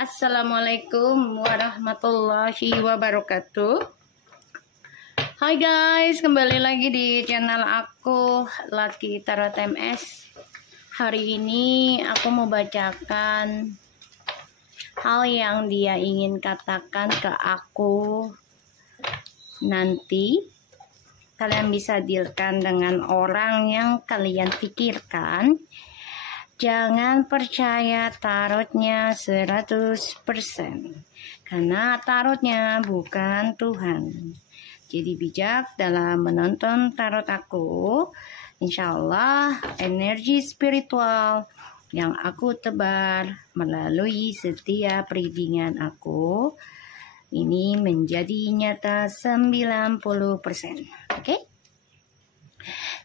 Assalamualaikum warahmatullahi wabarakatuh. Hai guys, kembali lagi di channel aku Lucky Tarot MS. Hari ini aku mau bacakan hal yang dia ingin katakan ke aku. Nanti kalian bisa dealkan dengan orang yang kalian pikirkan. Jangan percaya tarotnya 100%, karena tarotnya bukan Tuhan. Jadi bijak dalam menonton tarot aku. Insya Allah energi spiritual yang aku tebar melalui setiap readingan aku ini menjadi nyata 90%. Oke?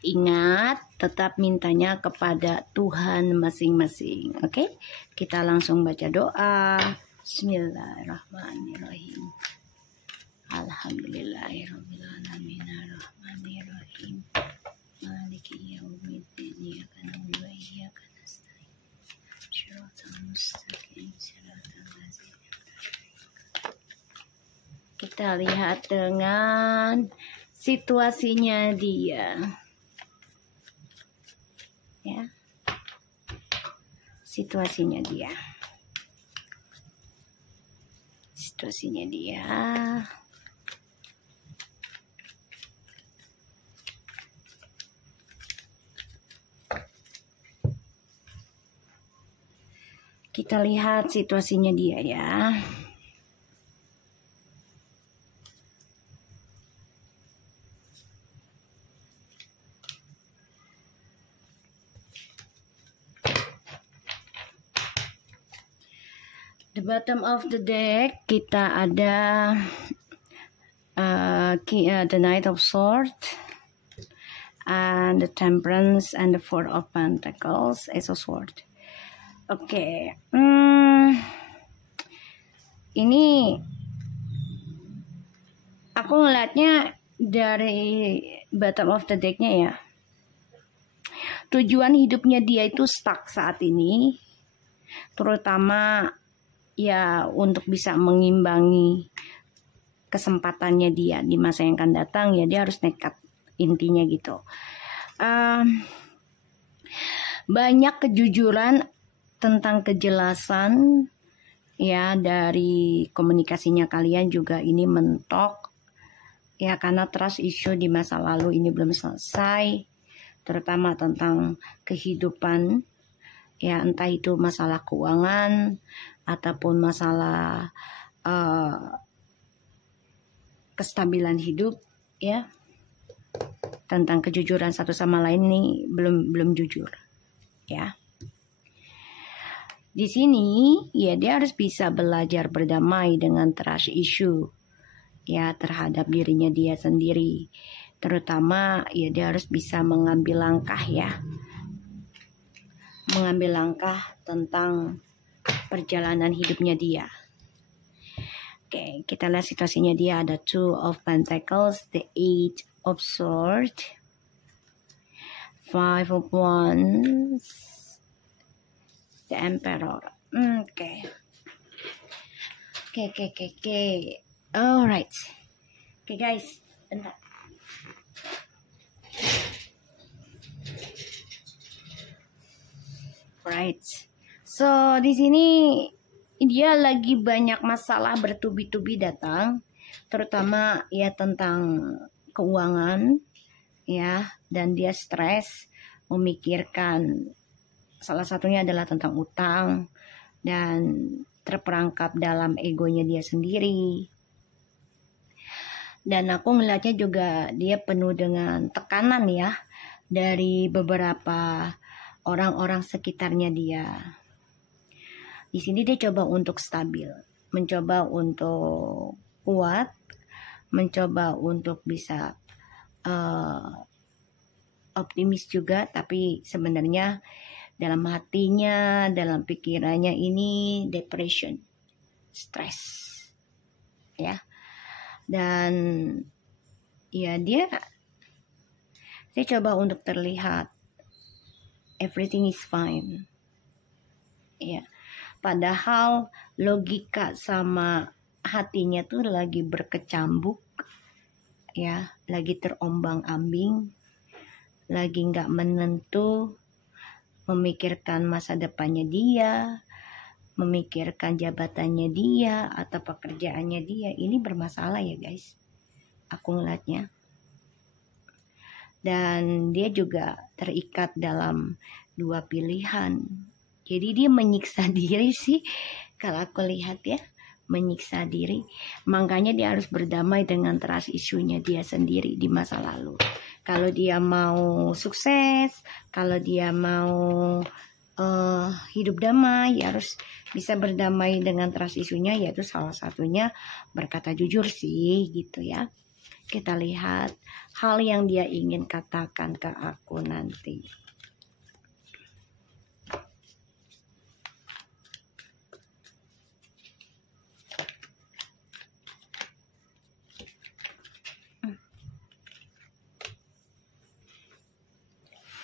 Ingat, tetap mintanya kepada Tuhan masing-masing. Oke? Kita langsung baca doa. Bismillahirrahmanirrahim. Alhamdulillahirabbil alamin arrahmanirrahim. Maliki yaumiddin. Iyyaka na'budu wa iyyaka nasta'in. Shiratal mustaqim. Shiratal ladzina an'amta 'alaihim. Kita lihat dengan situasinya dia. Ya, situasinya dia. Kita lihat situasinya dia ya. The bottom of the deck kita ada the Knight of Swords and the Temperance and the Four of Pentacles, Ace of Swords. Oke, ini aku ngeliatnya dari bottom of the decknya ya. Tujuan hidupnya dia itu stuck saat ini, terutama ya untuk bisa mengimbangi kesempatannya dia di masa yang akan datang, ya dia harus nekat, intinya gitu. Banyak kejujuran tentang kejelasan ya dari komunikasinya kalian juga ini mentok ya, karena trust issue di masa lalu ini belum selesai, terutama tentang kehidupan ya, entah itu masalah keuangan ataupun masalah kestabilan hidup ya. Tentang kejujuran satu sama lain ini belum jujur ya. Di sini ya dia harus bisa belajar berdamai dengan trust issue ya terhadap dirinya dia sendiri. Terutama ya dia harus bisa mengambil langkah ya. Mengambil langkah tentang perjalanan hidupnya dia. Oke, kita lihat situasinya dia. Ada Two of Pentacles, the Eight of Swords, Five of Wands, the Emperor. Oke. Alright. Oke guys, bentar. Right. So di sini dia lagi banyak masalah bertubi-tubi datang, terutama ya tentang keuangan ya, dan dia stres memikirkan, salah satunya adalah tentang utang dan terperangkap dalam egonya dia sendiri. Dan aku ngeliatnya juga dia penuh dengan tekanan ya dari beberapa orang-orang sekitarnya dia. Di sini dia coba untuk stabil, mencoba untuk kuat, mencoba untuk bisa optimis juga, tapi sebenarnya dalam hatinya, dalam pikirannya ini depression, stres, ya. Dan ya dia coba untuk terlihat everything is fine, ya. padahal logika sama hatinya tuh lagi berkecambuk, ya, lagi terombang-ambing, lagi nggak menentu, memikirkan masa depannya dia, memikirkan jabatannya dia atau pekerjaannya dia. Ini bermasalah ya guys, aku ngeliatnya. Dan dia juga terikat dalam dua pilihan. Jadi dia menyiksa diri sih, kalau aku lihat ya, menyiksa diri. Makanya dia harus berdamai dengan trust isunya dia sendiri di masa lalu. Kalau dia mau sukses, kalau dia mau hidup damai, ya harus bisa berdamai dengan trust isunya, yaitu salah satunya berkata jujur sih gitu ya. Kita lihat hal yang dia ingin katakan ke aku nanti.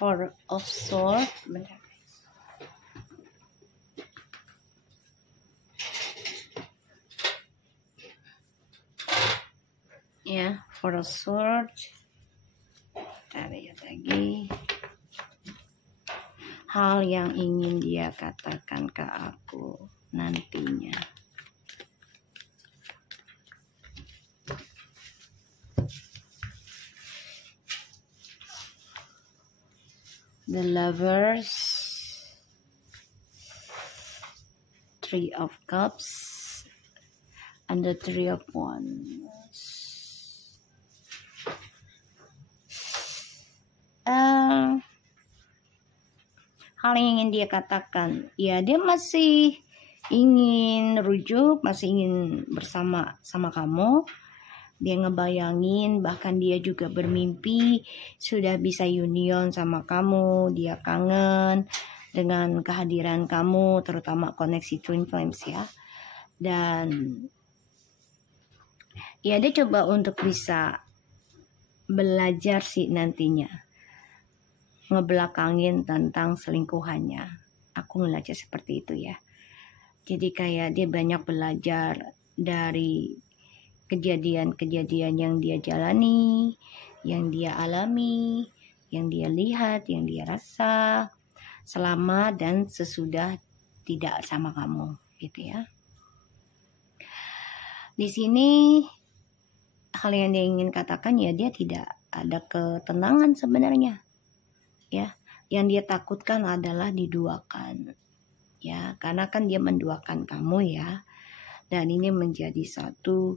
Four of Swords, ya, Four of Swords. Kita lihat lagi hal yang ingin dia katakan ke aku nantinya. The Lovers, Three of Cups, and the Three of Wands. Hal yang ingin dia katakan, ya dia masih ingin rujuk, masih ingin bersama kamu. Dia ngebayangin, bahkan dia juga bermimpi sudah bisa union sama kamu. Dia kangen dengan kehadiran kamu, terutama koneksi Twin Flames ya. Dan ya dia coba untuk bisa belajar sih nantinya, ngebelakangin tentang selingkuhannya. Aku ngeliatnya seperti itu ya. Jadi kayak dia banyak belajar dari kejadian-kejadian yang dia jalani, yang dia alami, yang dia lihat, yang dia rasa selama dan sesudah tidak sama kamu, gitu ya. Di sini hal yang dia ingin katakan, ya dia tidak ada ketenangan sebenarnya, ya. Yang dia takutkan adalah diduakan, ya, karena kan dia menduakan kamu ya, dan ini menjadi satu,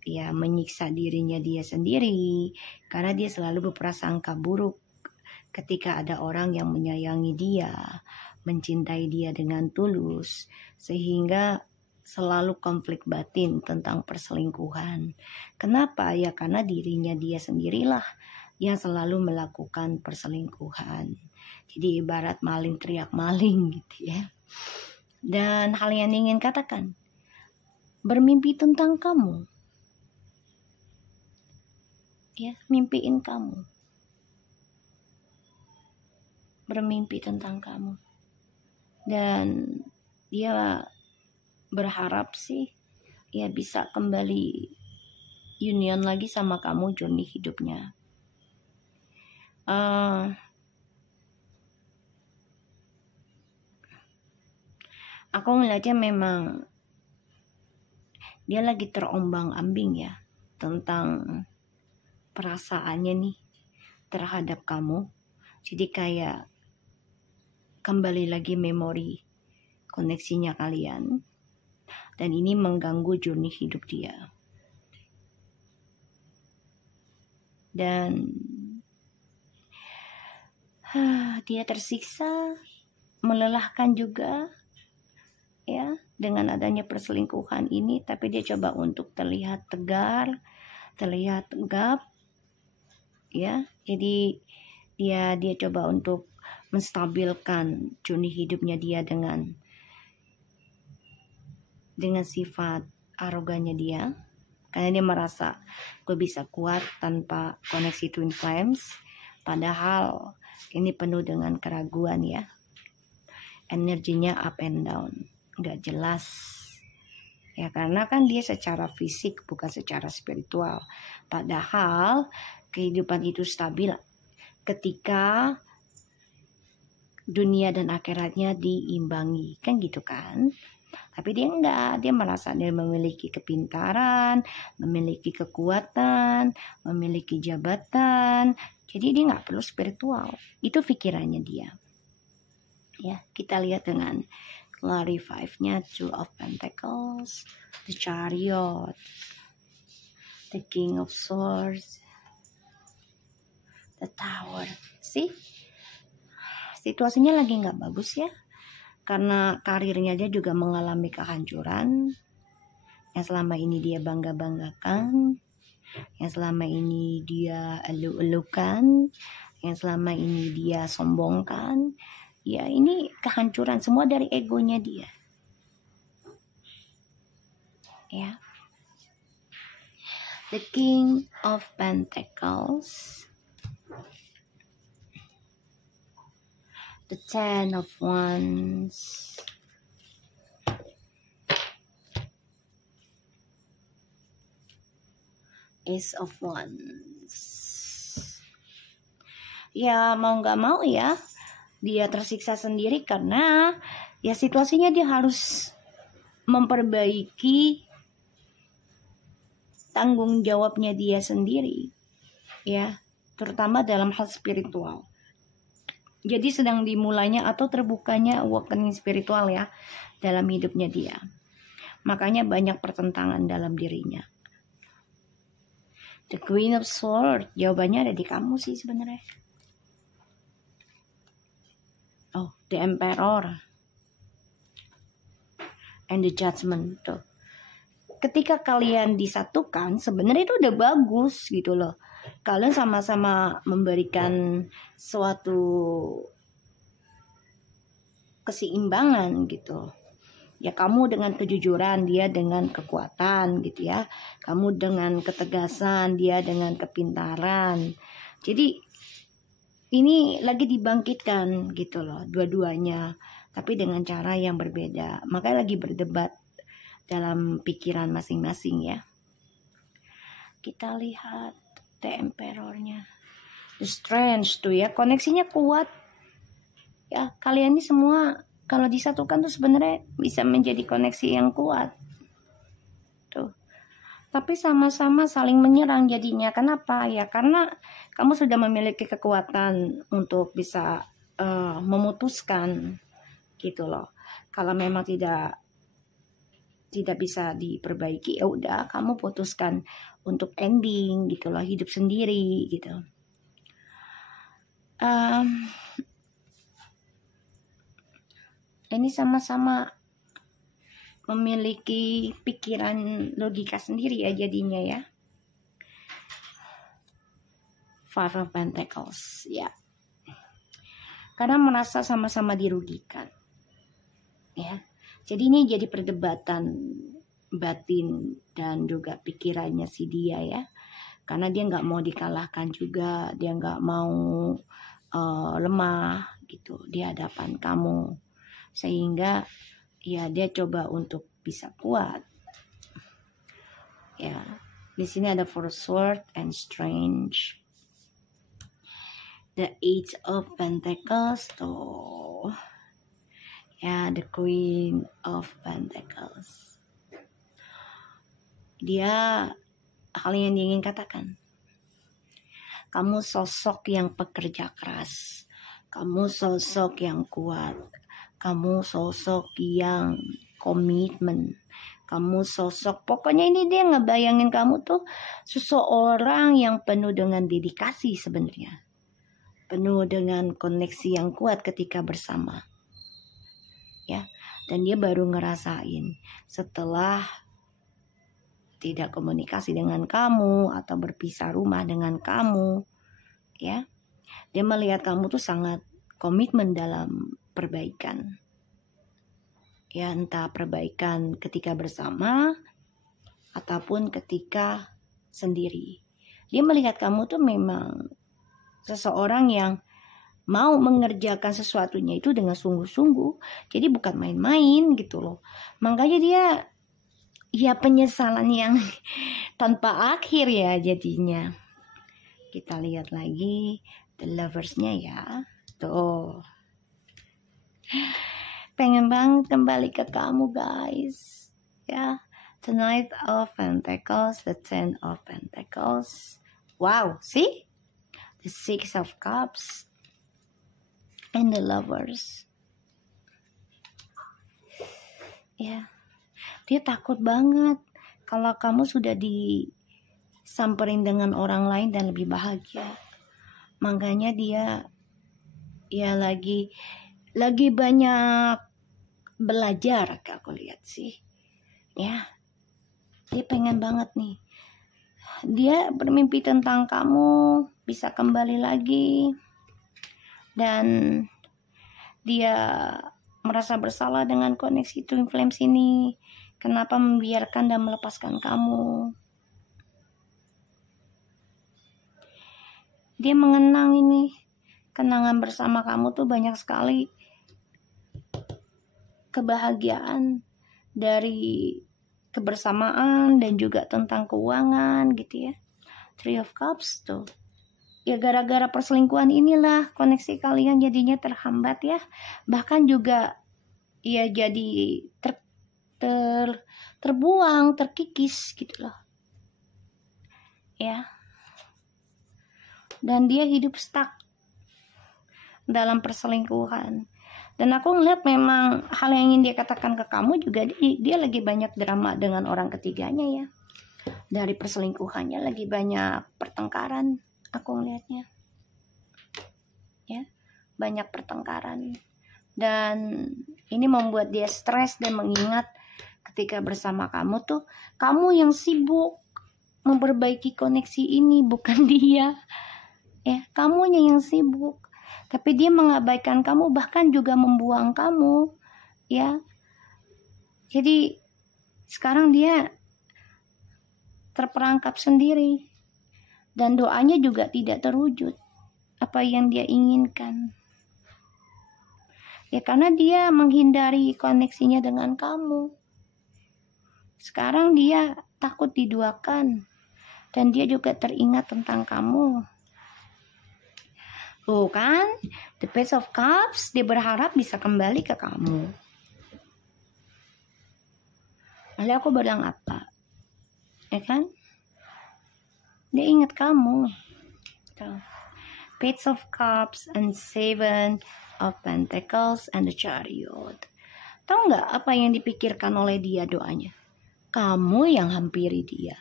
ya, menyiksa dirinya dia sendiri, karena dia selalu berprasangka buruk ketika ada orang yang menyayangi dia, mencintai dia dengan tulus, sehingga selalu konflik batin tentang perselingkuhan. Kenapa? Ya karena dirinya dia sendirilah yang selalu melakukan perselingkuhan. Jadi ibarat maling teriak maling gitu ya. Dan hal yang ingin katakan, bermimpi tentang kamu, ya, mimpiin kamu, bermimpi tentang kamu. Dan dia berharap sih ya bisa kembali union lagi sama kamu journey hidupnya. Aku ngeliatnya memang dia lagi terombang-ambing ya tentang perasaannya nih terhadap kamu. Jadi kayak kembali lagi memori koneksinya kalian, dan ini mengganggu journey hidup dia. Dan dia tersiksa, melelahkan juga ya dengan adanya perselingkuhan ini, tapi dia coba untuk terlihat tegar, terlihat tegap ya. Jadi dia coba untuk menstabilkan journey hidupnya dia dengan sifat arogannya dia, karena dia merasa gue bisa kuat tanpa koneksi Twin Flames, padahal ini penuh dengan keraguan ya, energinya up and down, nggak jelas. Ya karena kan dia secara fisik bukan secara spiritual. Padahal kehidupan itu stabil ketika dunia dan akhiratnya diimbangi, kan gitu kan. Tapi dia enggak, dia merasa dia memiliki kepintaran, memiliki kekuatan, memiliki jabatan. Jadi dia nggak perlu spiritual. Itu pikirannya dia. Ya, kita lihat dengan Glory 5-nya, Two of Pentacles, The Chariot, The King of Swords, The Tower. See? Situasinya lagi nggak bagus ya. Karena karirnya dia juga mengalami kehancuran. Yang selama ini dia bangga-banggakan. Yang selama ini dia elu-elukan. Yang selama ini dia sombongkan. Ya ini kehancuran semua dari egonya dia. Ya. The King of Pentacles. The Ten of Wands. Ace of Wands. Ya mau nggak mau ya, dia tersiksa sendiri karena ya situasinya dia harus memperbaiki tanggung jawabnya dia sendiri. Ya, terutama dalam hal spiritual. Jadi sedang dimulainya atau terbukanya awakening spiritual ya dalam hidupnya dia. Makanya banyak pertentangan dalam dirinya. The Queen of Swords, jawabannya ada di kamu sih sebenarnya. Oh, The Emperor and the Judgment tuh. Ketika kalian disatukan, sebenarnya itu udah bagus gitu loh. Kalian sama-sama memberikan suatu keseimbangan gitu. Ya kamu dengan kejujuran, dia dengan kekuatan gitu ya. Kamu dengan ketegasan, dia dengan kepintaran. Jadi ini lagi dibangkitkan gitu loh, dua-duanya. Tapi dengan cara yang berbeda. Makanya lagi berdebat dalam pikiran masing-masing ya. Kita lihat The Emperor-nya. The Strength tuh ya, koneksinya kuat. Ya, kalian ini semua kalau disatukan tuh sebenarnya bisa menjadi koneksi yang kuat. Tuh. Tapi sama-sama saling menyerang jadinya. Kenapa? Ya karena kamu sudah memiliki kekuatan untuk bisa memutuskan gitu loh. Kalau memang tidak bisa diperbaiki, ya udah kamu putuskan untuk ending gitu loh, hidup sendiri gitu. Ini sama-sama memiliki pikiran logika sendiri ya jadinya ya. Five of Pentacles ya. Karena merasa sama-sama dirugikan. Ya. Jadi ini jadi perdebatan batin dan juga pikirannya si dia ya. Karena dia nggak mau dikalahkan juga, dia nggak mau lemah gitu di hadapan kamu. Sehingga ya dia coba untuk bisa kuat. Ya, di sini ada Four Swords and Strange. The Eight of Pentacles tuh. Ya, The Queen of Pentacles. Dia hal yang dia ingin katakan. Kamu sosok yang pekerja keras. Kamu sosok yang kuat. Kamu sosok yang komitmen. Kamu sosok, pokoknya ini dia ngebayangin kamu tuh seseorang yang penuh dengan dedikasi sebenarnya. Penuh dengan koneksi yang kuat ketika bersama. Ya, dan dia baru ngerasain setelah tidak komunikasi dengan kamu atau berpisah rumah dengan kamu, ya, dia melihat kamu tuh sangat komitmen dalam perbaikan, ya entah perbaikan ketika bersama ataupun ketika sendiri. Dia melihat kamu tuh memang seseorang yang mau mengerjakan sesuatunya itu dengan sungguh-sungguh. Jadi bukan main-main gitu loh. Makanya dia ya penyesalan yang tanpa akhir ya jadinya. Kita lihat lagi The Lovers-nya ya. Tuh. Pengen banget kembali ke kamu guys. Ya. The Knight of Pentacles, the Ten of Pentacles. Wow, see? The Six of Cups. And the Lovers. Ya. Dia takut banget kalau kamu sudah disamperin dengan orang lain dan lebih bahagia. Makanya dia ya lagi banyak belajar, aku lihat sih. Ya. Dia pengen banget nih. Dia bermimpi tentang kamu bisa kembali lagi. Dan dia merasa bersalah dengan koneksi Twin Flames ini. Kenapa membiarkan dan melepaskan kamu? Dia mengenang ini. Kenangan bersama kamu tuh banyak sekali kebahagiaan dari kebersamaan dan juga tentang keuangan gitu ya. Three of Cups tuh. Ya gara-gara perselingkuhan inilah koneksi kalian jadinya terhambat ya. Bahkan juga ya jadi terbuang, terkikis gitu loh. Ya. Dan dia hidup stuck dalam perselingkuhan. Dan aku ngeliat memang hal yang ingin dia katakan ke kamu juga dia lagi banyak drama dengan orang ketiganya ya. Dari perselingkuhannya lagi banyak pertengkaran. Aku ngeliatnya. Ya, banyak pertengkaran. Dan ini membuat dia stres dan mengingat ketika bersama kamu tuh kamu yang sibuk memperbaiki koneksi ini, bukan dia. Ya, kamunya yang sibuk. Tapi dia mengabaikan kamu, bahkan juga membuang kamu. Ya. Jadi sekarang dia terperangkap sendiri. Dan doanya juga tidak terwujud. Apa yang dia inginkan. Ya karena dia menghindari koneksinya dengan kamu. Sekarang dia takut diduakan. Dan dia juga teringat tentang kamu. Tuh kan, the Page of Cups, dia berharap bisa kembali ke kamu. Lalu aku bilang apa? Ya kan? Dia ingat kamu. Tuh. Page of Cups and Seven of Pentacles and the Chariot. Tahu nggak apa yang dipikirkan oleh dia doanya? Kamu yang hampiri dia.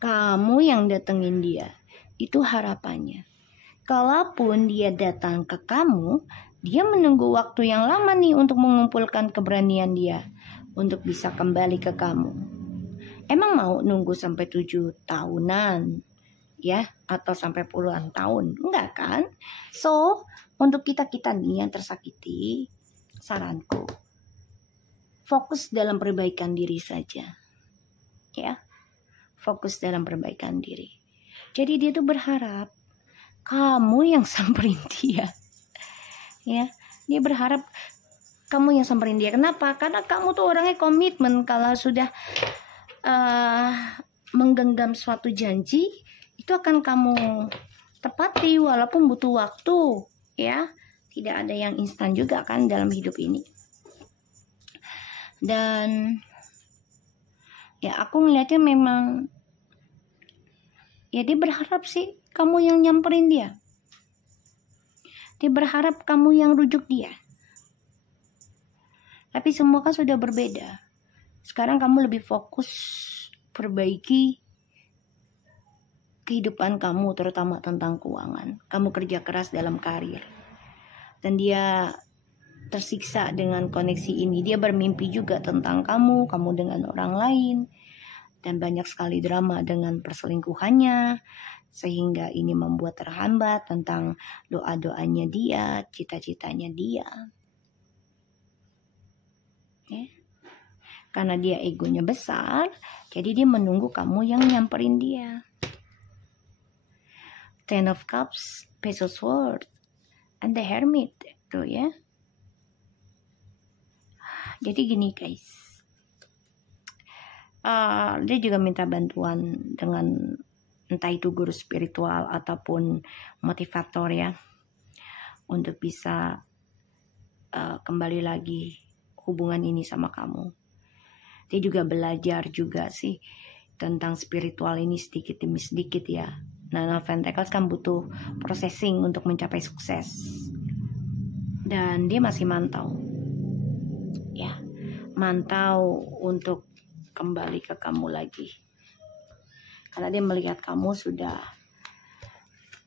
Kamu yang datengin dia. Itu harapannya. Kalaupun dia datang ke kamu, dia menunggu waktu yang lama nih untuk mengumpulkan keberanian dia untuk bisa kembali ke kamu. Emang mau nunggu sampai 7 tahunan ya atau sampai puluhan tahun? Enggak kan? So, untuk kita nih yang tersakiti, saranku fokus dalam perbaikan diri saja. Ya. Fokus dalam perbaikan diri. Jadi dia tuh berharap kamu yang samperin dia. Ya, dia berharap kamu yang samperin dia. Kenapa? Karena kamu tuh orangnya komitmen. Kalau sudah menggenggam suatu janji, itu akan kamu tepati walaupun butuh waktu. Ya, tidak ada yang instan juga kan dalam hidup ini. Dan ya aku ngeliatnya memang ya dia berharap sih kamu yang nyamperin dia. Dia berharap kamu yang rujuk dia. Tapi semua kan sudah berbeda. Sekarang kamu lebih fokus perbaiki kehidupan kamu, terutama tentang keuangan. Kamu kerja keras dalam karir. Dan dia tersiksa dengan koneksi ini. Dia bermimpi juga tentang kamu dengan orang lain. Dan banyak sekali drama dengan perselingkuhannya. Sehingga ini membuat terhambat tentang doa-doanya dia, cita-citanya dia. Ya. Karena dia egonya besar, jadi dia menunggu kamu yang nyamperin dia. Ten of Cups, Page of Swords, and the Hermit tuh ya. Jadi gini guys, dia juga minta bantuan dengan entah itu guru spiritual ataupun motivator ya, untuk bisa kembali lagi hubungan ini sama kamu. Dia juga belajar juga sih tentang spiritual ini sedikit demi sedikit ya. Nah, Pentacles kan butuh processing untuk mencapai sukses. Dan dia masih mantau. Ya, mantau untuk kembali ke kamu lagi. Karena dia melihat kamu sudah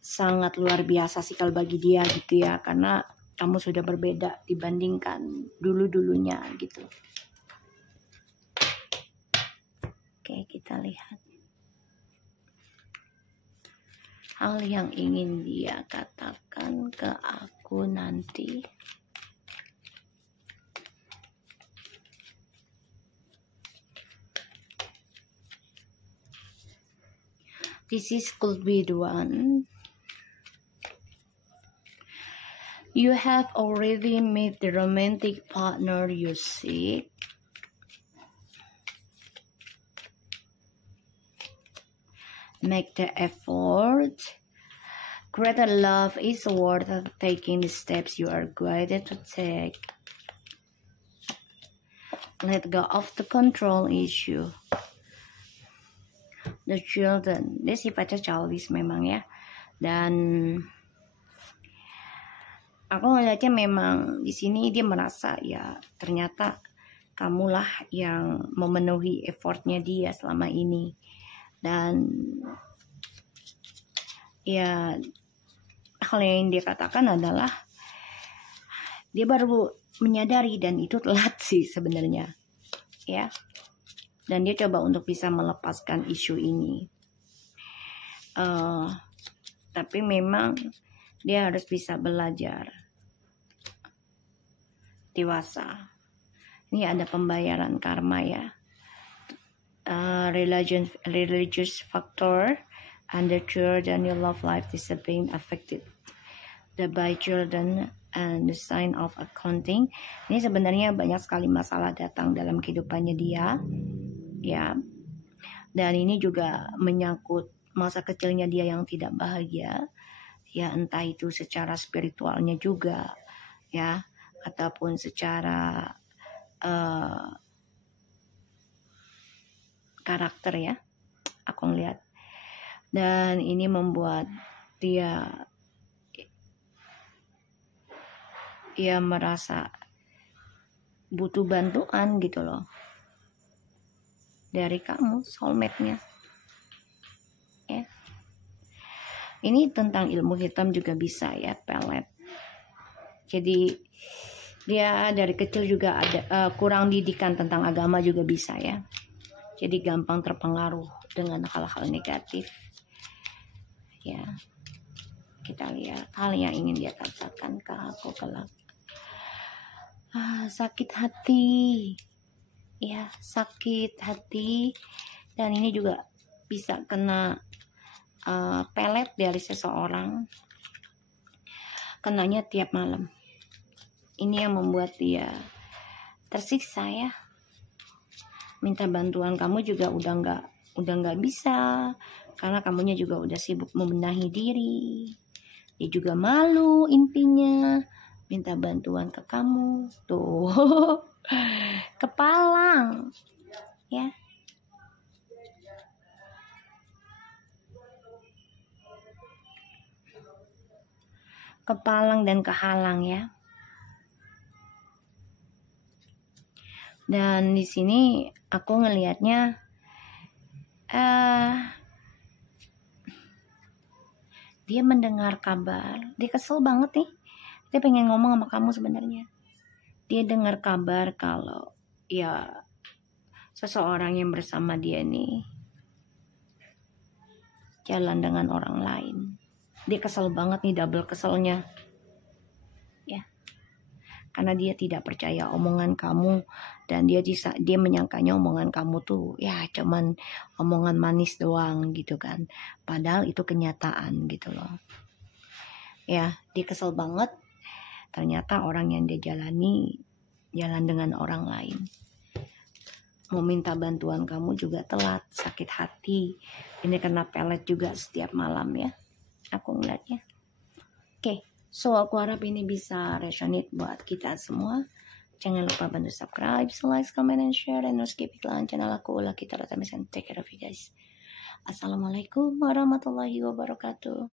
sangat luar biasa sih kalau bagi dia gitu ya. Karena kamu sudah berbeda dibandingkan dulu-dulunya gitu. Oke, kita lihat. Hal yang ingin dia katakan ke aku nanti. This could be the one. You have already met the romantic partner you seek. Make the effort. Greater love is worth taking the steps you are guided to take. Let go of the control issue. The children, dia sifatnya childish memang ya. Dan aku ngeliatnya memang di sini dia merasa ya ternyata kamulah yang memenuhi effortnya dia selama ini. Dan ya hal yang dia katakan adalah dia baru menyadari dan itu telat sih sebenarnya ya. Dan dia coba untuk bisa melepaskan isu ini. Tapi memang dia harus bisa belajar dewasa. Ini ada pembayaran karma ya. Religious factor and the children your love life is being affected by children and the sign of accounting. Ini sebenarnya banyak sekali masalah datang dalam kehidupannya dia ya, dan ini juga menyangkut masa kecilnya dia yang tidak bahagia ya, entah itu secara spiritualnya juga ya ataupun secara karakter ya, aku ngeliat. Dan ini membuat dia merasa butuh bantuan gitu loh dari kamu, soulmate-nya ya. Ini tentang ilmu hitam juga bisa ya, pelet. Jadi dia dari kecil juga ada kurang didikan tentang agama juga bisa ya. Jadi gampang terpengaruh dengan hal-hal negatif. Ya. Kita lihat hal yang ingin dia katakan ke aku kelak. Sakit hati. Ya, sakit hati. Dan ini juga bisa kena pelet dari seseorang. Kenanya tiap malam. Ini yang membuat dia tersiksa ya. Minta bantuan kamu juga udah nggak bisa, karena kamunya juga udah sibuk membenahi diri. Dia juga malu intinya minta bantuan ke kamu tuh. Kepalang ya. Kepalang dan kehalang ya. Dan di sini aku ngelihatnya dia mendengar kabar, dia kesel banget nih. Dia pengen ngomong sama kamu sebenarnya. Dia dengar kabar kalau ya seseorang yang bersama dia nih jalan dengan orang lain. Dia kesel banget nih, double keselnya. Ya. Karena dia tidak percaya omongan kamu, dan dia menyangkanya omongan kamu tuh ya cuman omongan manis doang gitu kan. Padahal itu kenyataan gitu loh. ya, dia kesel banget. Ternyata orang yang dia jalani jalan dengan orang lain. Mau minta bantuan kamu juga telat, sakit hati. Ini kena pelet juga setiap malam ya, aku ngeliatnya. Oke, so aku harap ini bisa resonate buat kita semua. Jangan lupa bantu subscribe, like, comment, and share, dan skip iklan channel aku. Ulah kita rata take care of you guys. Assalamualaikum warahmatullahi wabarakatuh.